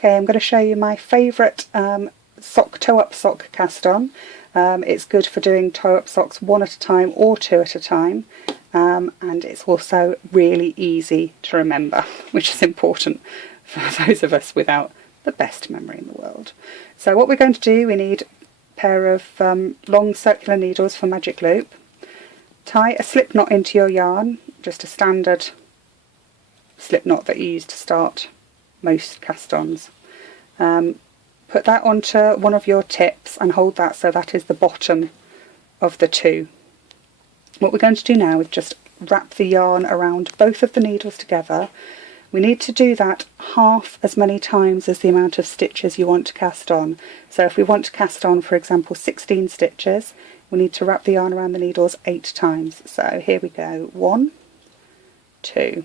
Okay, I'm going to show you my favourite toe-up sock cast on. It's good for doing toe-up socks one at a time or two at a time, and it's also really easy to remember, which is important for those of us without the best memory in the world. So what we're going to do, we need a pair of long circular needles for magic loop. Tie a slip knot into your yarn, just a standard slip knot that you use to start most cast-ons. Put that onto one of your tips and hold that so that is the bottom of the two. What we're going to do now is just wrap the yarn around both of the needles together. We need to do that half as many times as the amount of stitches you want to cast on. So if we want to cast on, for example, 16 stitches, we need to wrap the yarn around the needles 8 times. So here we go, 1, 2.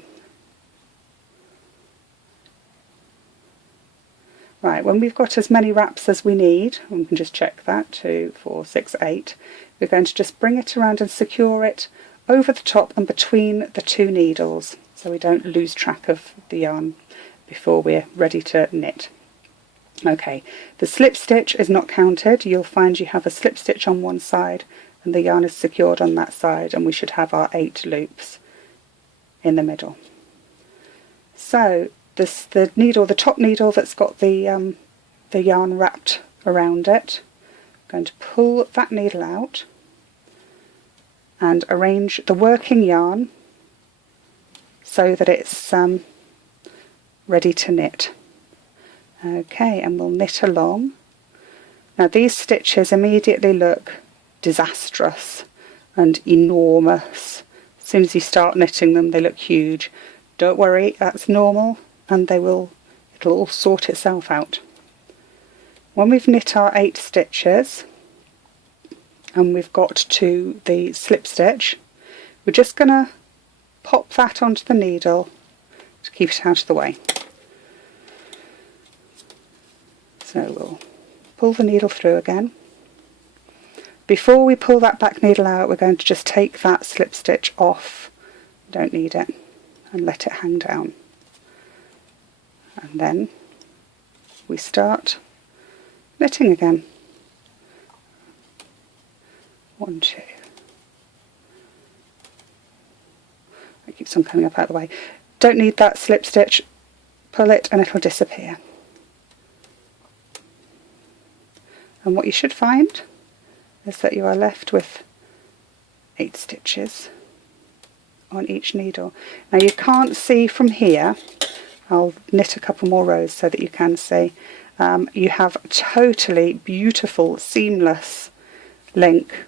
Right, when we've got as many wraps as we need, and we can just check that, 2, 4, 6, 8, we're going to just bring it around and secure it over the top and between the two needles, so we don't lose track of the yarn before we're ready to knit. Okay, the slip stitch is not counted. You'll find you have a slip stitch on one side and the yarn is secured on that side, and we should have our 8 loops in the middle. So the needle, the top needle that's got the yarn wrapped around it, I'm going to pull that needle out and arrange the working yarn so that it's ready to knit. Okay, and we'll knit along. Now these stitches immediately look disastrous and enormous. As soon as you start knitting them, they look huge. Don't worry, that's normal, and it'll all sort itself out. When we've knit our 8 stitches and we've got to the slip stitch, we're just going to pop that onto the needle to keep it out of the way. So we'll pull the needle through again. Before we pull that back needle out, we're going to just take that slip stitch off, don't need it, and let it hang down. And then we start knitting again. 1, 2. It keeps on coming up out of the way. Don't need that slip stitch, pull it and it'll disappear. And what you should find is that you are left with 8 stitches on each needle. Now you can't see from here. I'll knit a couple more rows so that you can see. You have totally beautiful seamless link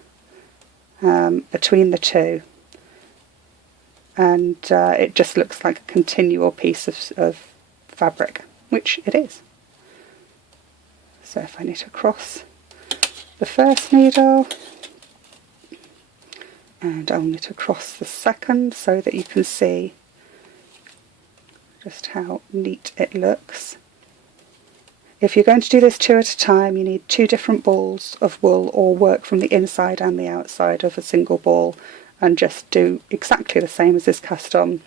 between the two, and it just looks like a continual piece of fabric, which it is. So if I knit across the first needle, and I'll knit across the second so that you can see just how neat it looks. If you're going to do this 2 at a time, you need 2 different balls of wool, or work from the inside and the outside of a single ball and just do exactly the same as this cast on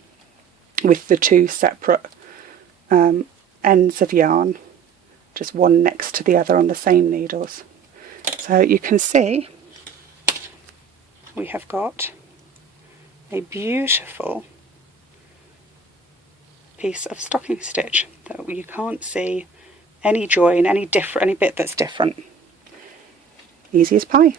with the 2 separate ends of yarn, just one next to the other on the same needles. So you can see we have got a beautiful piece of stocking stitch that you can't see any join, any bit that's different. Easy as pie.